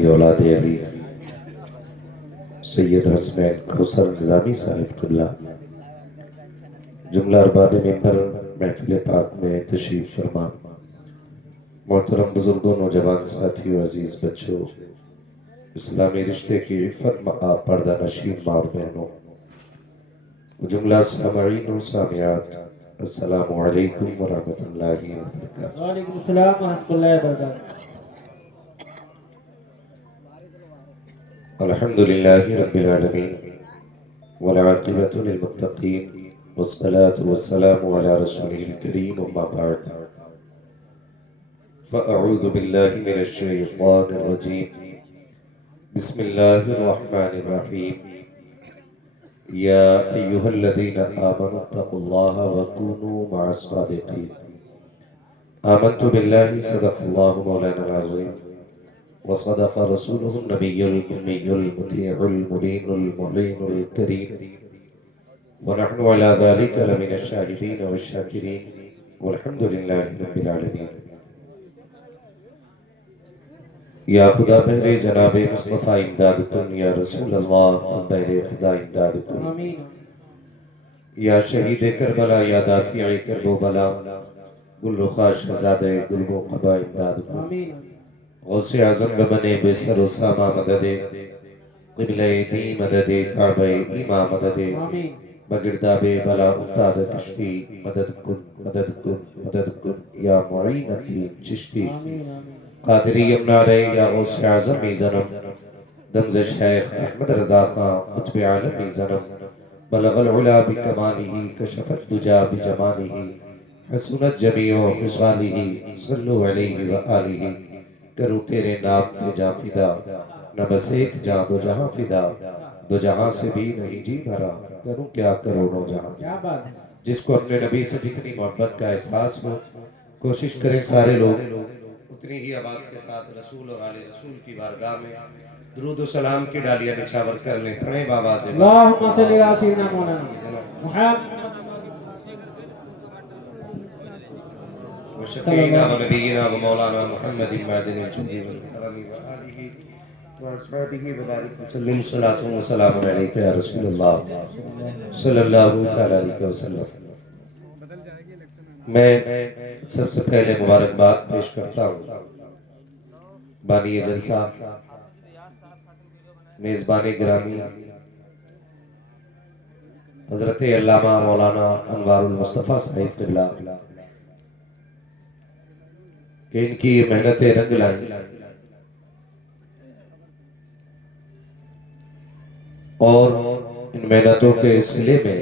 अली औलाद अली सैयद हसनैन कौसर निज़ामी साहिब क़िबला, जुमला अरबाब मिंबर महफिल पाक में तशरीफ़ फरमा, मोहतरम बुजुर्गों, नौजवान साथियों, अजीज़ बच्चों, इस्लामी रिश्ते की इफ़्फ़त मआब पर्दा नशीन माँ और बहनों, जुमला सामईन और सामियात, अस्सलामु अलैकुम व रहमतुल्लाहि व बरकातुहू। वालेकुम अस्सलाम व रहमतुल्लाहि व बरकातुहू। अल्हम्दुलिल्लाहि रब्बिल आलमीन वल आक़िबतु लिल मुत्तक़ीन वस्सलातु वस्सलामु अला रसूलिहिल करीम अम्मा बअद फ़अऊज़ु बिल्लाहि मिनश शैतानिर रजीम बिस्मिल्लाहिर रहमानिर रहीम या अय्युहल्लज़ीना आमनुत्तक़ुल्लाहा व कूनू मअस सादिक़ीन आमन्तु बिल्लाहि सदक़ल्लाहु मौलाना अज़ीम व सदक़ रसूलुहुन नबियुल उम्मियुल मुतीउल मुबीनुल मुईनुल करीम व नहनु अला ज़ालिका लमिनश शाहिदीन व शाकिरीन वल्हम्दुलिल्लाहि रब्बिल आलमीन। या खुदा बहरे जनाबे मुस्तफ़ा इमदाद कुन, या रसूल अल्लाह अज़ बहरे खुदा इमदाद कुन, आमीन। या शहीद करबला, या दाफ़िए करबो बला, गुलरुख़ा शहज़ादे गुलबो क़बा इमदाद कुन, आमीन। गौसे आज़म बमने बेसर उसामा मददे, क़िबले दी मददे, काबे ईमा मददे, आमीन। बगिरदाबे बला उस्ताद कश्ती मदद कुन मदद कुन मदद कुन, या मुईन अद्दीन चिश्ती आमीन। आमीन। क़ादिरी यमुनारे, या गौसे आज़म ज़नम दमज़ शेख अहमद रज़ा ख़ां कुतुब आलम ज़नम बलगल उला बिकमालिही कशफ़त दुजा बिजमालिही हसनत जमीओ ख़िसालिही सल्लु अलैहि व आलिही। करूँ तेरे नाम पे जा फिदा, न बस एक जां दो जहां फिदा, दो जहां से भी नहीं जी भरा, करूँ क्या करोड़ों जहां। क्या बात है। जिसको अपने नबी से जितनी मोहब्बत का एहसास हो, कोशिश करें सारे लोग उतनी ही आवाज़ के साथ रसूल और आले रसूल की बारगाह में दुरूद व सलाम की डालियां निछावर कर लें। पढ़े बाबा से अल्लाहुम्मा सल्लि अला सय्यिदिना मौलाना मुहम्मद वशफ़ीना व नबीना व मौलाना मुहम्मदिन मअदिनिल जुदी वल करमी व आलिही व अस्हाबिही व बारिक वसल्लिम सलातु व सलामुन अलैका या रसूलल्लाह सल्लल्लाहु तआला अलैहि वसल्लम। मैं सबसे पहले मुबारकबाद पेश करता हूँ बानी जलसा, मेज़बान गिरामी हज़रत अल्लामा मौलाना अनवारुल मुस्तफ़ा साहिब क़िबला कि इनकी ये मेहनतें रंग लाई और इन मेहनतों के सिले में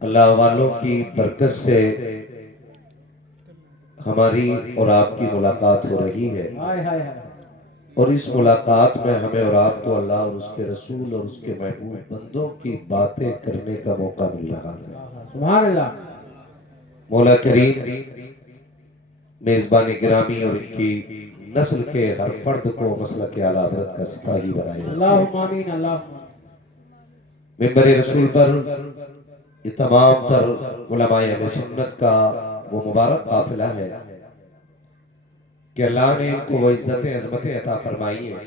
अल्लाह वालों की बरकत से हमारी और आपकी मुलाकात हो रही है। हाय हाय हाय। और इस मुलाकात में हमें और आपको अल्लाह और उसके रसूल और उसके महबूब बंदों की बातें करने का मौका मिल रहा है। सुभान अल्लाह। मौला करीम मेज़बान गिरामी और इनकी नस्ल के हर फर्द को मसलक के आला हज़रत का सिपाही बनाए रखे। अल्लाहुम्मा आमीन। अल्लाहुम्मा मिंबर रसूल पर ये तमाम तर उलमाए अहले सुन्नत का वो मुबारक काफिला है कि अल्लाह ने इनको वो इज्जतें अज़मतें अता फरमाई है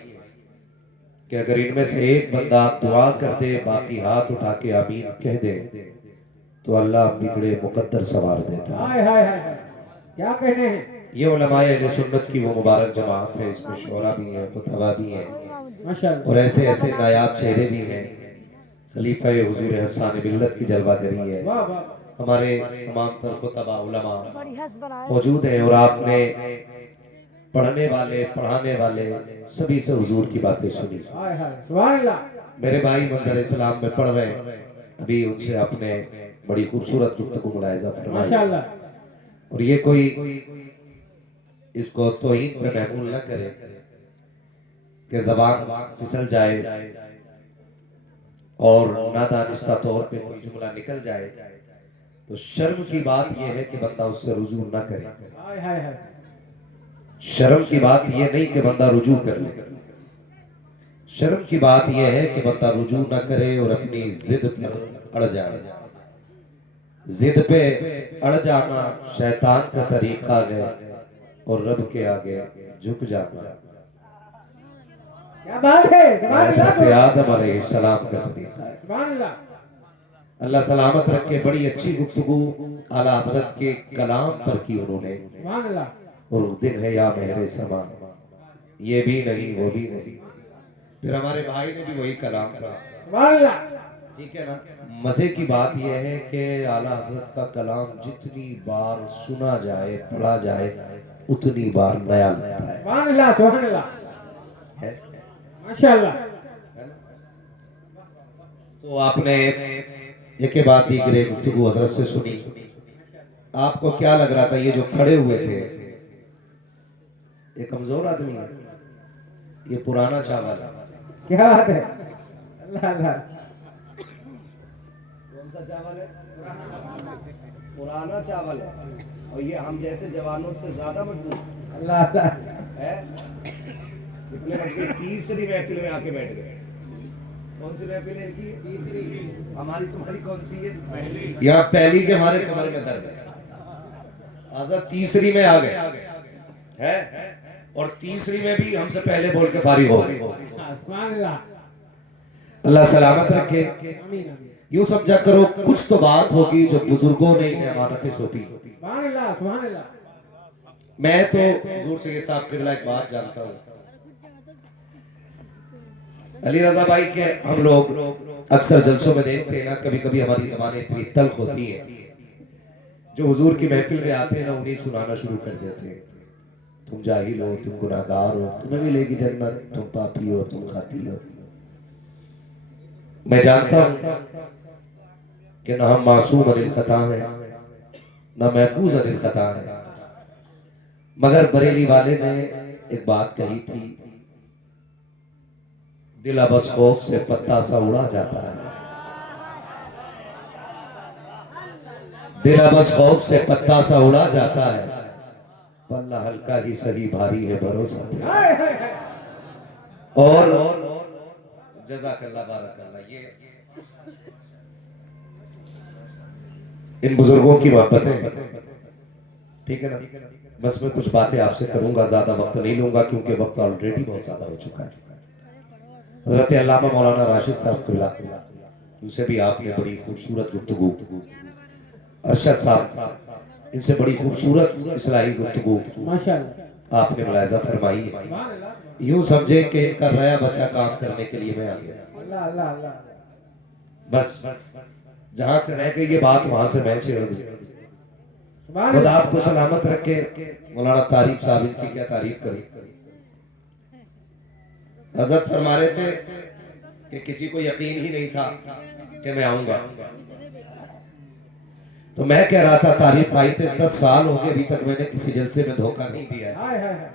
कि अगर इनमें से एक बंदा दुआ कर दे, बाकी हाथ उठा के आमीन कह दे, तो अल्लाह बिगड़े मुकद्दर सवार देता है। हाय हाय हाय हाय। क्या कहने हैं। ये उलमाए अहले सुन्नत की वो मुबारक जमात है। इसमें शोरा भी हैं, खुतबा भी हैं माशाअल्लाह। और ऐसे ऐसे नायाब चेहरे भी हैं। खलीफा हुजूर हसन मिल्लत की जलवागरी है। वाह वाह। हमारे तमाम तर खुतबा उलमा मौजूद हैं और आपने पढ़ने वाले पढ़ाने वाले सभी से हुजूर की बातें सुनी। हाय हाय। सुभान अल्लाह। मेरे भाई मंजर इस्लाम में पढ़ रहे हैं, अभी उनसे आपने बड़ी खूबसूरत गुफ्तगू मुलाहिजा फरमाई माशाअल्लाह। और ये कोई इसको तौहीन पे महमूल न करे कि ज़बान फिसल जाए और नादानिस्ता तौर पे कोई जुमला निकल जाए, तो शर्म की बात यह है कि बंदा उससे रुजू न करे। हाय हाय हाय। शर्म की बात यह नहीं कि बंदा रुजू कर ले, शर्म की बात यह है कि बंदा रुजू न करे और अपनी जिद पर अड़ जाए। जिद पे अड़ जाना शैतान का तरीका है और रब के आगे झुक जाना क्या बात है, सुभान अल्लाह, हज़रत आदम अलैहिस्सलाम का तरीका है। सुभान अल्लाह। अल्लाह सलामत रखे, बड़ी अच्छी गुफ्तगू आला हज़रत के कलाम पर की उन्होंने। सुभान अल्लाह। और उस दिन है या मेरे समा, ये भी नहीं वो भी नहीं। फिर हमारे भाई ने भी वही कलाम पढ़ा, सुभान अल्लाह। ठीक है ना। मजे की बात यह है कि आला हज़रत का कलाम जितनी बार सुना जाए पढ़ा जाए उतनी बार नया लगता है। सुभान अल्लाह, सुभान अल्लाह, है? माशाअल्लाह। तो आपने एक के बाद दीगरे गुफ्तगू हज़रत से सुनी। आपको क्या लग रहा था ये जो खड़े हुए थे ये कमजोर आदमी है, ये पुराना चावल है? क्या बात है, अल्लाह अल्लाह। कौन सा चावल है? पुराना चावल है, और ये हम जैसे जवानों से ज्यादा मजबूत अल्लाह अल्लाह। है। कितने बज गए? तीसरी महफिल में आके बैठ गए। कौन सी महफिल है इनकी? तीसरी। हमारी तुम्हारी कौन सी है? पहली। यहाँ पहली के हमारे कमर में दर्द है, आधा तीसरी में आ गए है, और तीसरी में भी हमसे पहले बोल के फारिग हो गए। सुभान अल्लाह, अल्लाह सलामत रखे। आमीन आमीन। यूं समझा करो कुछ तो बात होगी जो बुजुर्गों ने इन्हें अमानतें सौंपी। सुभान अल्लाह, सुभान अल्लाह। मैं तो हुजूर से ये साहब के एक बात जानता हूँ, अली रजा भाई के हम लोग अक्सर जलसों में देखते हैं ना, कभी कभी हमारी ज़बानें इतनी तल्ख होती है, जो हुजूर की महफिल में आते हैं ना उन्हें सुनाना शुरू कर देते हैं। तुम जाहिल हो, तुम गुनाहगार हो, तुम्हें मिलेगी जन्नत, तुम पापी हो, तुम खाती हो। मैं जानता हूं कि ना हम मासूम अनिल खता है ना महफूज अनिल खता है, मगर बरेली वाले ने एक बात कही थी, दिल बस खौफ से पत्ता सा उड़ा जाता है, दिल बस खौफ से पत्ता सा उड़ा जाता है, पल्ला हल्का ही सही भारी है भरोसा तेरा। और जज़ाकल्लाह बारकल्लाह। ये इन बुजुर्गों की मोहब्बत है, ठीक है ना। बस मैं कुछ बातें आपसे करूंगा, ज्यादा वक्त नहीं लूंगा क्योंकि वक्त ऑलरेडी बहुत ज्यादा हो चुका है। हज़रत अल्लामा मौलाना राशिद साहब कुल्ला, उनसे भी आपने बड़ी खूबसूरत गुफ्तगू, अरशद साहब इनसे बड़ी खूबसूरत इस्लाही गुफ्तगू माशाअल्लाह, आपने मुलाहिजा फरमाई है। सुभान अल्लाह, यूं समझे कि इनका रया बचा काम करने के लिए मैं आ गया। अल्लाह अल्लाह अल्लाह। बस जहां से रह गई ये बात वहां से मैं छेड़ दी। सुभान खुदा अल्लाह, आपको सलामत रखे। मौलाना तारीफ साहब, इनकी क्या तारीफ करूं। हजरत फरमा रहे थे कि किसी को यकीन ही नहीं था कि मैं आऊंगा, तो मैं कह रहा था तारीफ आई थे 10 साल हो गए अभी तक मैंने किसी जलसे में धोखा नहीं दिया है, हाय हाय हाय।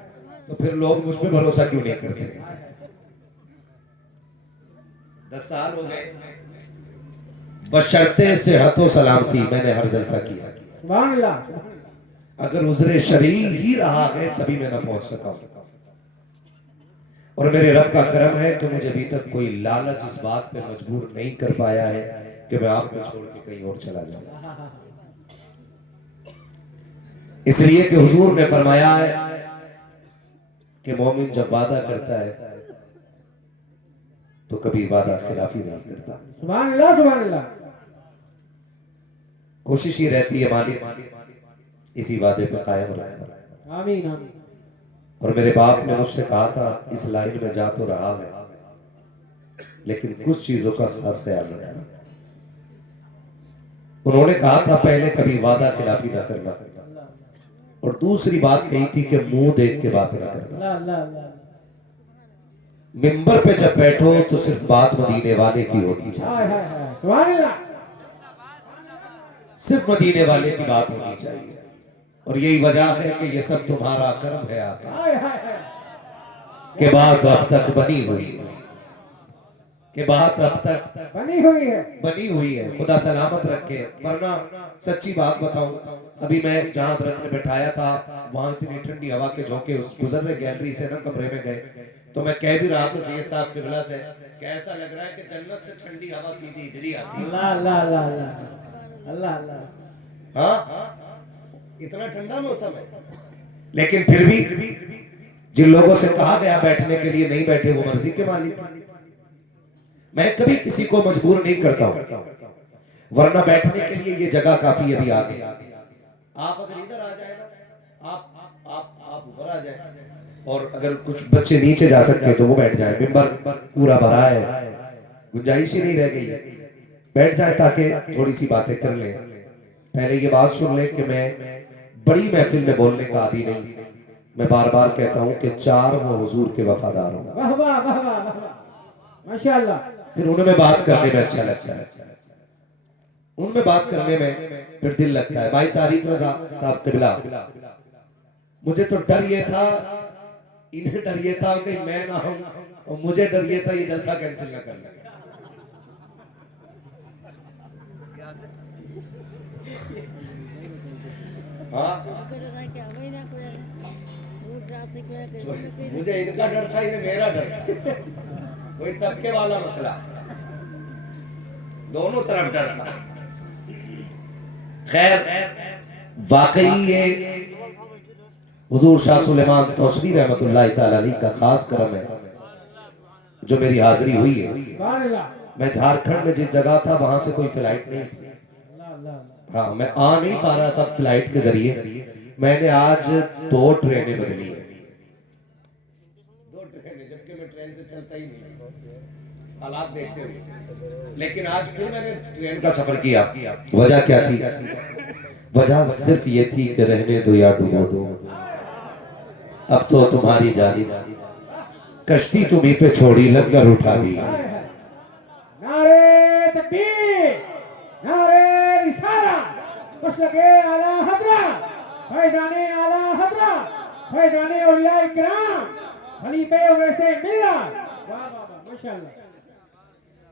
तो फिर लोग मुझ पे भरोसा क्यों नहीं करते। 10 साल हो गए, बशर्ते सेहतो सलामती मैंने हर जलसा किया। सुभान अल्लाह, सुभान अल्लाह। अगर उज़रे शरीर ही रहा है तभी मैं ना पहुंच सका हूं, और मेरे रब का करम है कि मुझे अभी तक कोई लालच इस बात पे मजबूर नहीं कर पाया है कि मैं आपको छोड़ के कहीं और चला जाऊं। इसलिए कि हुजूर ने फरमाया है कि मोमिन जब वादा करता है तो कभी वादा खिलाफी नहीं करता। सुभान अल्लाह, सुभान अल्लाह। कोशिश ही रहती है मालिक इसी वादे पर कायम रखना। आमीन आमीन। और मेरे बाप ने मुझसे कहा था इस लाइन में जा तो रहा है लेकिन कुछ चीजों का खास ख्याल रखना। उन्होंने कहा था पहले कभी वादा खिलाफी ना करना, और दूसरी बात कही थी कि मुंह देख के बात ना करना। अल्लाह अल्लाह अल्लाह। मिंबर पे जब बैठो तो सिर्फ बात मदीने वाले की होनी चाहिए, हाय हाय हाय। सुभान अल्लाह। सिर्फ मदीने वाले की बात होनी चाहिए। और यही वजह है कि ये सब तुम्हारा कर्म है आका, हाय हाय हाय। कि बात अब तक बनी हुई है, कि बात अब तक बनी हुई है। बनी हुई है। खुदा सलामत रखे। वरना सच्ची बात बताऊं, अभी मैं जहां हज़रत ने बैठाया था वहां इतनी ठंडी हवा के झोंके उस गुजर रहे गैलरी से ना कमरे में गए, तो मैं कह भी रहा था सैयद साहब किबला से कि ऐसा लग रहा है कि जन्नत से ठंडी हवा सीधी इधर ही आती है। अल्लाह अल्लाह अल्लाह अल्लाह अल्लाह अल्लाह। हाँ, इतना ठंडा मौसम है, लेकिन फिर भी जिन लोगों से कहा गया बैठने के लिए नहीं बैठे, वो मर्जी के मालिक हैं। मैं कभी किसी को मजबूर नहीं करता हूं, वरना बैठने के लिए ये जगह काफी अभी आगे। आप अगर इधर आ जाए ना, आप ऊपर आ जाए, और अगर कुछ बच्चे नीचे जा सकते तो वो बैठ जाए। मिंबर पूरा भरा है, गुंजाइश ही नहीं रह गई है, बैठ जाए ताकि थोड़ी सी बातें कर ले। पहले ये बात सुन ले कि मैं बड़ी महफिल में बोलने का आदी नहीं। मैं बार बार कहता हूं कि 4 हुजूर के वफादार हूं। वाह वाह वाह वाह वाह, माशाअल्लाह। फिर उनमें बात करने में अच्छा लगता है, उनमें बात करने में फिर दिल लगता है। भाई तारीफ रजा साहब तिबला, मुझे तो डर ये था, इन्हें डर ये था कि मैं ना हूं, और मुझे डर ये था ये जलसा कैंसिल ना कर लगे। हाँ, मुझे इनका डर था, इन्हें मेरा डर था। कोई टपके वाला मसला, दोनों तरफ डर था। खैर वाकई ये हुजूर शाह सुलेमान तौसवी रहमतुल्लाह तआला अलैह का खास करम है जो मेरी हाजिरी हुई है। सुभान अल्लाह। मैं झारखंड में जिस जगह था वहां से कोई फ्लाइट नहीं थी। हाँ, मैं आ नहीं पा रहा था फ्लाइट के जरिए। मैंने आज 2 ट्रेनें बदली है, 2 ट्रेनें, जबकि मैं ट्रेन से चलता ही नहीं, हालात देखते हुए। लेकिन आज फिर मैंने ट्रेन का सफर किया। वजह क्या थी? वजह सिर्फ ये थी कि रहने दो या डूबो दो, अब तो तुम्हारी जानी, कश्ती तुम्हीं पे छोड़ी, लंगर उठा दी। नारे तकबीर, नारे रिसालत, मसलके आला हजरत, फैजाने आला हजरत, फैजाने औलिया इकराम, खलीफे वैसे मिल्लत। वाह वाह वाह, माशाअल्लाह।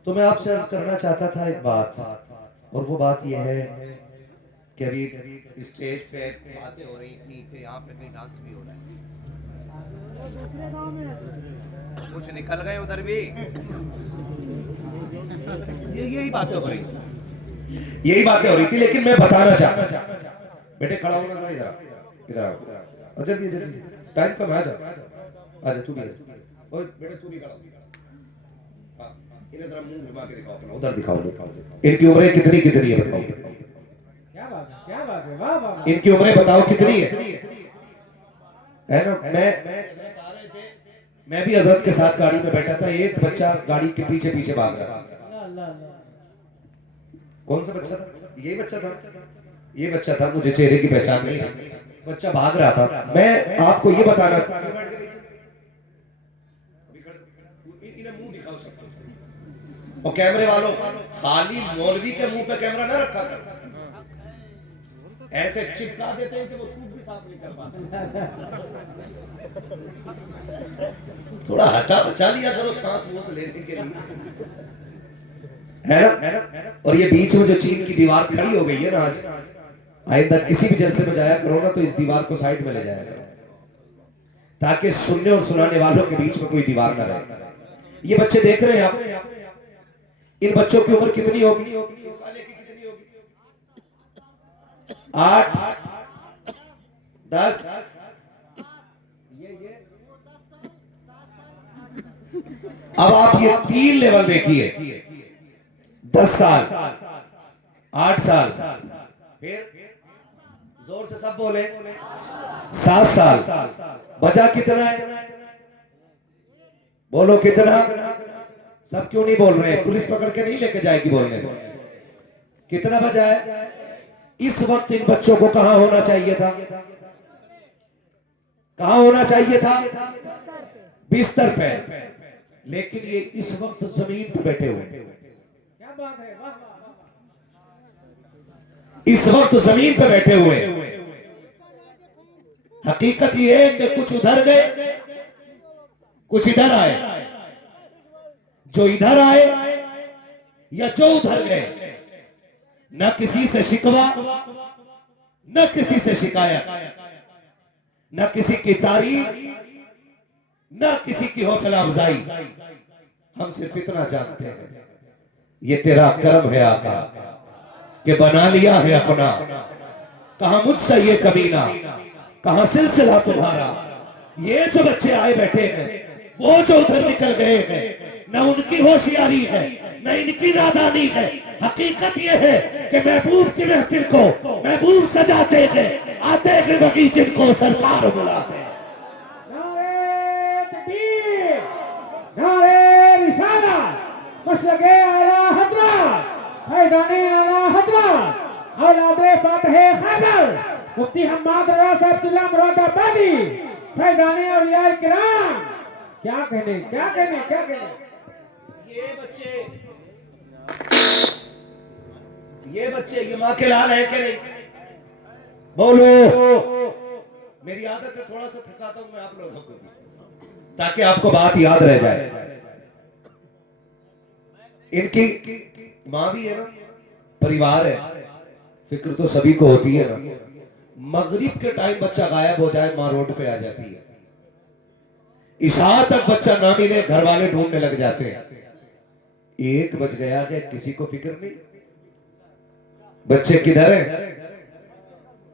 तो मैं आपसे अर्ज करना चाहता था एक बात, और वो बात यह है कि अभी स्टेज पे बातें हो रही थी, पे यहाँ पे भी डांस भी हो रहा है, कुछ निकल गए उधर भी, यही बातें हो रही थी, यही बातें हो रही थी। लेकिन मैं बताना चाहता, बेटे खड़ा होना जरा, इधर आओ, जल्दी जल्दी, टाइम कम है, आजा तू भी, ओए बेटे तू भी खड़ा हो। हाँ, इन्हें जरा मुंह घुमा के दिखाओ अपना, उधर दिखाओ। इनकी उम्रें कितनी कितनी है बताओ? क्या बात है, क्या बात है, वाह वाह। इनकी उम्रें बताओ कितनी है ना? मैं भी हजरत के साथ गाड़ी में बैठा था, एक बच्चा गाड़ी के पीछे पीछे भाग रहा था। कौन सा बच्चा था? यही बच्चा था, ये बच्चा था, मुझे चेहरे की पहचान नहीं है, बच्चा भाग रहा था। मैं आपको ये बताना, इन्हें मुंह दिखाओ सबको, और कैमरे वालों खाली मौलवी के मुंह पे कैमरा ना रखा कर, ऐसे चिपका देते हैं कि वो थूक भी साफ नहीं कर पाते। थोड़ा हटा बचा लिया करो सांस वोस लेने के लिए, है ना? और ये बीच में जो चीन की दीवार खड़ी हो गई है ना, आज आइंदा किसी भी जलसे में जाया करो ना तो इस दीवार को साइड में ले जाया करो, ताकि सुनने और सुनाने वालों के बीच में कोई दीवार ना रहे। ये बच्चे देख रहे हैं आप, इन बच्चों की उम्र कितनी होगी? इस वाले की कितनी होगी? 8, 10, ये अब आप ये 3 लेवल देखिए, 10 साल, 8 साल, फिर जोर से सब बोले 7 साल। बचा कितना है? बोलो कितना? सब क्यों नहीं बोल रहे? पुलिस पकड़ के नहीं लेके जाएगी बोलने को। कितना बचा है? इस वक्त इन बच्चों को कहां होना चाहिए था? कहां होना चाहिए था? बिस्तर पे, लेकिन ये इस वक्त जमीन पे बैठे हुए हैं। क्या बात है, वाह वाह। इस वक्त जमीन पे बैठे हुए। हकीकत ये है कि कुछ उधर गए, कुछ इधर आए। जो इधर आए या जो उधर गए, न किसी से शिकवा, न किसी से शिकायत, न किसी की तारीफ, न किसी की हौसला अफजाई। हम सिर्फ इतना जानते हैं, ये तेरा कर्म है आका कि बना लिया है अपना। कहां मुझसे ये कमीना, कहां सिलसिला तुम्हारा, ये जो बच्चे आए बैठे हैं, वो जो उधर निकल गए हैं, न उनकी होशियारी है न इनकी नादानी है। हकीकत ये है कि महबूब की महफिल को महबूब सजाते हैं, आते हैं वही जिनको सरकार बुलाते हैं। नारे तकबीर, नारे रिसालत, मसलके आला हजरत, फैज़ाने आला हजरत, औलादे फातिह खैबर, मुफ्ती हम्माद रज़ा साहब अब्दुल्ला मुरादाबादी, फैज़ाने औलिया किराम। क्या कहने, क्या कहने, क्या कहने। ये माँ के लाल है कि नहीं? बोलो। मेरी आदत है, थोड़ा सा थकाता हूं मैं आप लोगों को भी, ताकि आपको बात याद रह जाए। इनकी माँ भी है ना, परिवार है, फिक्र तो सभी को होती है ना। मगरिब के टाइम बच्चा गायब हो जाए, माँ रोड पे आ जाती है। इशा तक बच्चा ना मिले, घर वाले ढूंढने लग जाते हैं। 1 बज गया है, किसी को फिक्र नहीं। बच्चे किधर है?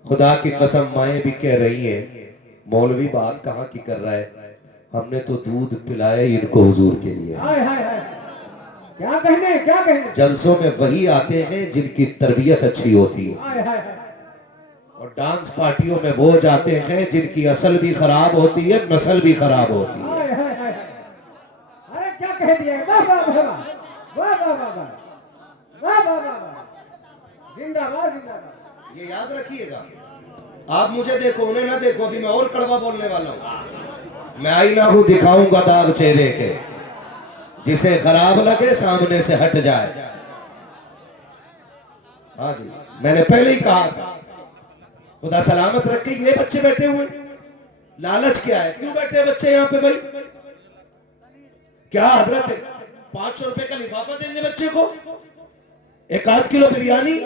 खुदा की कसम माएं भी कह रही हैं, मौलवी बात कहाँ की कर रहा है, हमने तो दूध पिलाया इनको हुजूर के लिए। हाय हाय हाय, क्या कहने, क्या कहने। जलसों में वही आते हैं जिनकी तरबियत अच्छी होती है, हाय हाय हाय, और डांस पार्टियों में वो जाते हैं जिनकी असल भी खराब होती है, नस्ल भी खराब होती है। हाय हाय हाय। अरे क्या कह दिया, वाह वाह वाह वाह वाह वाह वाह वाह वाह वाह वाह, जिंदाबाद जिंदाबाद। ये याद रखिएगा, आप मुझे देखो उन्हें ना देखो, अभी मैं और कड़वा बोलने वाला हूं। मैं आईना हूं, दिखाऊंगा दाग चेहरे के, जिसे खराब लगे सामने से हट जाए। हाँ जी, मैंने पहले ही कहा था, खुदा सलामत रखे। ये बच्चे बैठे हुए, लालच क्या है? क्यों बैठे बच्चे यहाँ पे भाई? क्या हजरत है? 500 रुपए का लिफाफा देंगे बच्चे को, 1 किलो बिरयानी,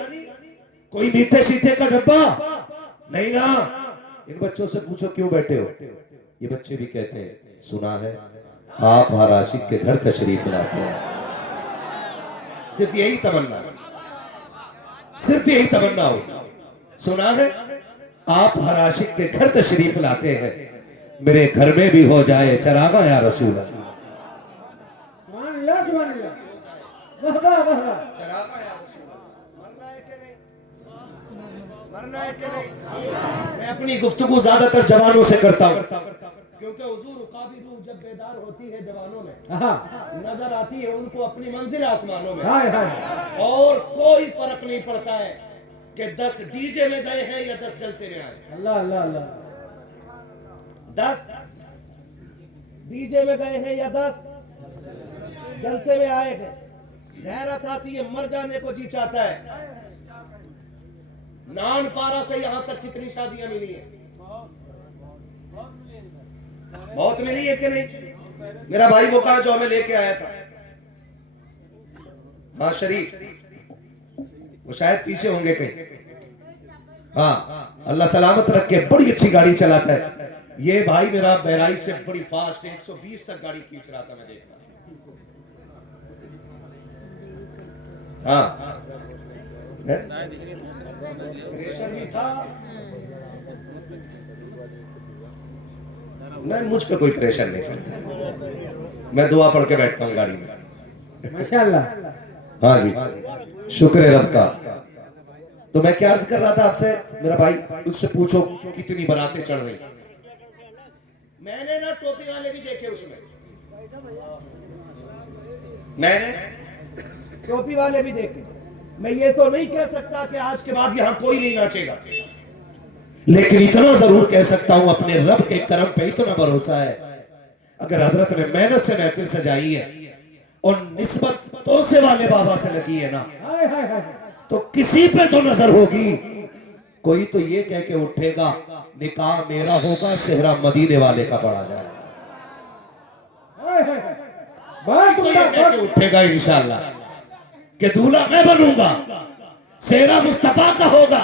कोई मीठे सीठे का डब्बा नहीं ना। इन बच्चों से पूछो क्यों बैठे हो? ये बच्चे भी कहते हैं, सुना है आप हर आशिक के घर तशरीफ लाते हैं। सिर्फ यही तमन्ना, सिर्फ यही तमन्ना हो। सुना है आप हर आशिक के घर तशरीफ लाते हैं, मेरे घर में भी हो जाए चरागा या रसूल अल्लाह। सुभान अल्लाह, सुभान अल्लाह, वाह वाह वाह वाह। चरागा या रसूल अल्लाह। मरना है कि नहीं? मरना है कि नहीं? मैं अपनी गुफ्तगू ज्यादातर जवानों से करता हूँ, क्योंकि हुजूर काबी रूह जब बेदार होती है जवानों में, नजर आती है उनको अपनी मंजिल आसमानों में। हाय हाय, और कोई फर्क नहीं पड़ता है कि 10 डीजे में गए हैं या 10 जलसे में आए। अल्लाह अल्लाह अल्लाह। 10 डीजे में गए हैं या 10 जलसे में आए हैं। गैरत आती है, मर जाने को जी चाहता है। नान पारा से यहां तक कितनी शादियां मिली है? बहुत मिली है कि नहीं? मेरा भाई वो कहा जो हमें लेके आया था, हाँ शरीफ, वो शायद पीछे होंगे कहीं। हाँ, अल्लाह सलामत रख के, बड़ी अच्छी गाड़ी चलाता है ये भाई मेरा। बहराइच से बड़ी फास्ट 120 तक गाड़ी खींच रहा था, मैं देख रहा था। हाँ, प्रेशर भी था। नहीं, मुझ पे कोई प्रेशर नहीं पड़ता, मैं दुआ पढ़ के बैठता हूँ गाड़ी में। माशाअल्लाह। हाँ जी, शुक्र है रब का। तो मैं क्या अर्ज कर रहा था आपसे, मेरा भाई, उससे पूछो कितनी बारातें चढ़ रही। मैंने ना टोपी वाले भी देखे उसमें, मैंने टोपी वाले भी देखे। मैं ये तो नहीं कह सकता कि आज के बाद यहाँ कोई नहीं नाचेगा, लेकिन इतना जरूर कह सकता हूं, अपने रब के करम पे इतना भरोसा है, अगर हजरत ने मेहनत से महफिल सजाई है और निस्बत तोसे वाले बाबा से लगी है ना, हाय हाय हाय, तो किसी पे तो नजर होगी। कोई तो ये कह के उठेगा निकाह मेरा होगा, सेहरा मदीने वाले का पड़ा जाएगा। हाय हाय हाय, कोई तो ये कह के उठेगा इंशाअल्लाह कि दूल्हा मैं बनूंगा, सेहरा मुस्तफा का होगा।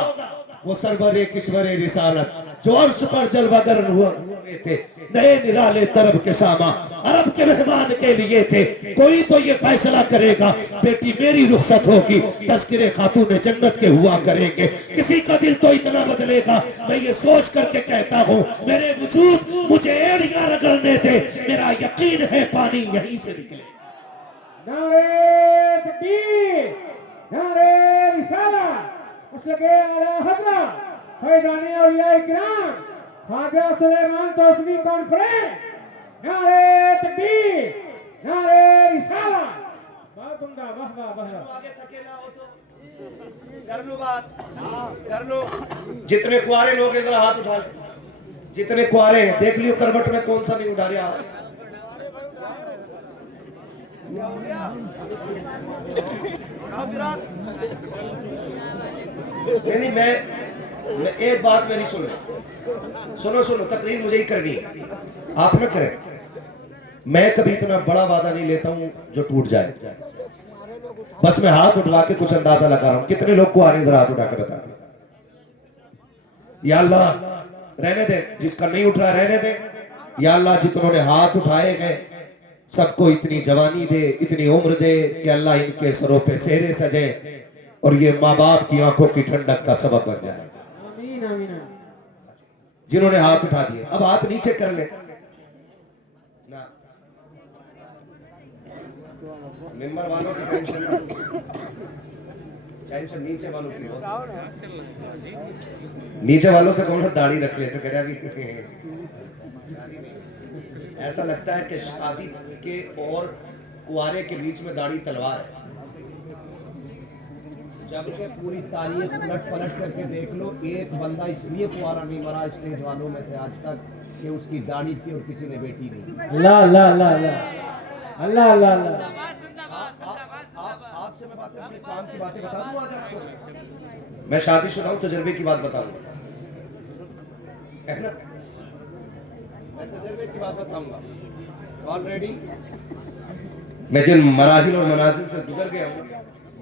वो सरवरे किश्वरे रिसालत जो अर्श पर जलवागर हुआ, हुए थे, नए निराले तरब के सामा अरब के मेहमान के लिए थे। कोई तो ये फैसला करेगा बेटी मेरी रुखसत होगी, तस्किरे खातून जन्नत के हुआ करेंगे। किसी का दिल तो इतना बदलेगा, मैं ये सोच करके कहता हूँ मेरे वजूद मुझे एड़ियां रगड़ने दे, मेरा यकीन है पानी यहीं से निकले। नारे तकबीर, नारे रिसालत, मसलके आला हज़रत फैज़ाने औलिया इकराम ख्वाजा सुलेमान तौसीफी कॉन्फ्रेंस। नारे तकबीर, नारे रिसालत। बात उम्दा, वाह वाह वाह। आगे थकेला हो तो कर लो बात, कर लो। जितने कुआरे लोग हैं जरा हाथ उठा ले, जितने कुआरे हैं देख लियो करवट में कौन सा नहीं उठा रहा हाथ। नहीं मैं एक बात मेरी सुन ले, सुनो तकरीर मुझे ही करनी है, आप न करें। मैं कभी इतना बड़ा वादा नहीं लेता हूं जो टूट जाए, बस मैं हाथ उठवा के कुछ अंदाजा लगा रहा हूं। कितने लोग को आ रहे, जरा हाथ उठा के बता दे। या अल्लाह रहने दे, जिसका नहीं उठ रहा रहने दे। या अल्लाह जितनों ने हाथ उठाए हैं सबको इतनी जवानी दे, इतनी उम्र दे कि अल्लाह इनके सरों पे सेहरे सजे और ये माँ बाप की आंखों की ठंडक का सबब बन जाए। आमीन आमीन। जिन्होंने हाथ उठा दिए अब हाथ नीचे कर ले ना, मेंबर वालों की टेंशन नीचे वालों की बहुत। नीचे वालों से कौन सा दाढ़ी रख ले तो कह रहा अभी ऐसा लगता है कि शादी के और कुआरे के बीच में दाढ़ी तलवार है। जबकि पूरी तारीख उलट पलट करके देख लो, एक बंदा इसलिए कुआरा नहीं मरा स्टेज वालों में से आज तक कि उसकी दाढ़ी थी और किसी ने बेटी नहीं। अल्लाह अल्लाह अल्लाह अल्लाह अल्लाह अल्लाह। आपसे मैं बातें अपने काम की बातें बता दूं आज आपको। मैं शादीशुदा हूं, तजुर्बे की बात बताऊंगा, है ना, मैं तजुर्बे की बात बताऊंगा। ऑलरेडी मैं जिन मराहिल और मनाजिल से गुजर गया हूं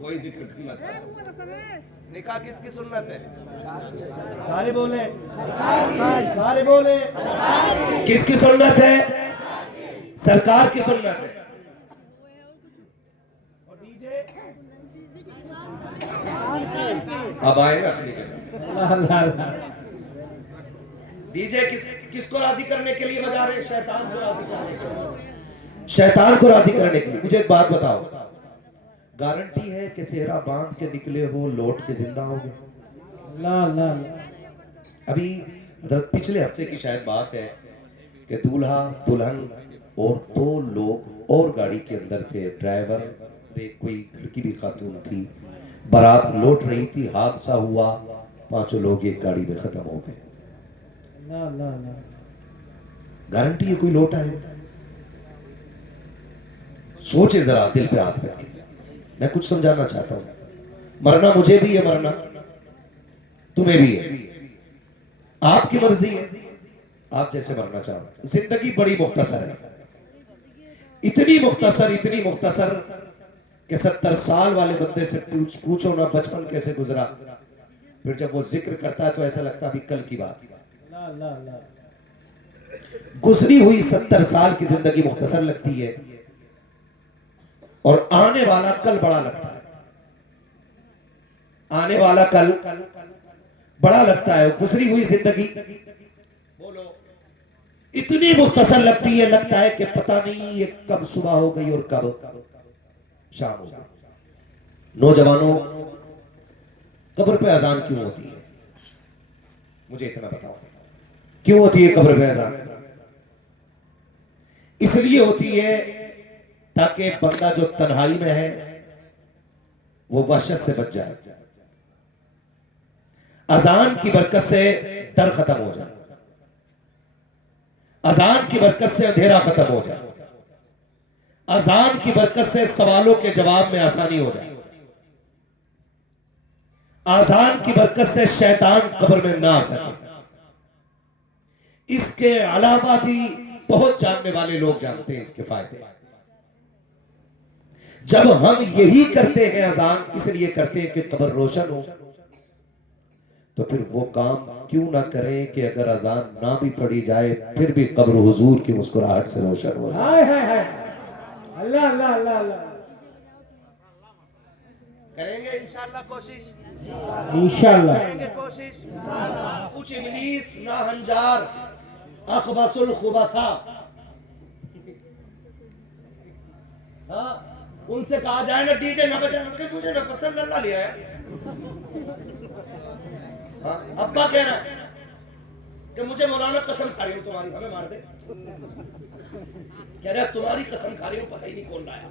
वही जिक्र करना चाहता हूं। निकाह किसकी सुन्नत है? सारे बोले, सारे बोले। किसकी सुन्नत है? सरकार की सुन्नत है। और डीजे अब आए ना अपनी जगह। डीजे किसको राजी करने के लिए बजा रहे? शैतान को राजी करने के लिए, शैतान को राजी करने के लिए। मुझे एक बात बताओ, गारंटी है कि सेहरा बांध के निकले हो लौट के जिंदा हो गए? अभी हजरत पिछले हफ्ते की शायद बात है कि दूल्हा दुल्हन और 2 लोग और गाड़ी के अंदर थे, ड्राइवर कोई घर की भी खातून थी, बारात लौट रही थी, हादसा हुआ, 5 लोग एक गाड़ी में खत्म हो गए। गारंटी है कोई लौट आएगा? सोचे जरा, दिल पे हाथ रख के। मैं कुछ समझाना चाहता हूं, मरना मुझे भी है, मरना तुम्हें भी है, आपकी मर्जी है, आप जैसे मरना चाहो। जिंदगी बड़ी मुख्तसर है, इतनी मुख्तसर कि 70 साल वाले बंदे से पूछो ना बचपन कैसे गुजरा, फिर जब वो जिक्र करता है तो ऐसा लगता है अभी कल की बात है। गुजरी हुई 70 साल की जिंदगी मुख्तसर लगती है और आने वाला कल बड़ा लगता है, आने वाला कल बड़ा लगता है। गुजरी हुई जिंदगी बोलो इतनी मुख्तसर लगती है, लगता है कि पता नहीं ये कब सुबह हो गई और कब शाम हो गई। नौजवानों, कब्र पे अजान क्यों होती है? मुझे इतना बताओ, क्यों होती है कब्र पे अजान? इसलिए होती है ताकि बंदा जो तन्हाई में है वो वहशत से बच जाए, अजान की बरकत से डर खत्म हो जाए, अजान की बरकत से अंधेरा खत्म हो जाए, अजान की बरकत से सवालों के जवाब में आसानी हो जाए, अजान की बरकत से शैतान कब्र में ना आ सके। इसके अलावा भी बहुत जानने वाले लोग जानते हैं इसके फायदे। जब हम यही करते हैं, अजान इसलिए करते हैं कि कब्र रोशन हो, तो फिर वो काम क्यों ना करें कि अगर अजान ना भी पढ़ी जाए फिर भी कब्र हुजूर की मुस्कुराहट से रोशन हो जाए। हाय हाय हाय, अल्लाह अल्लाह अल्लाह अल्लाह। करेंगे इंशाअल्लाह कोशिश, इंशाअल्लाह करेंगे कोशिश। कुछ इब्लीस ना हंजार अखबसुल खुबसा, हाँ, उनसे कहा जाए ना डीजे ना बजाना, कि मुझे ना पता, लल्ला लिया है। हाँ, अब्बा कह रहा है कि मुझे मौलाना कसम खा रही हूँ तुम्हारी, हमें मार दे। कह रहा तुम्हारी कसम खा रही हूँ, पता ही नहीं कौन लाया।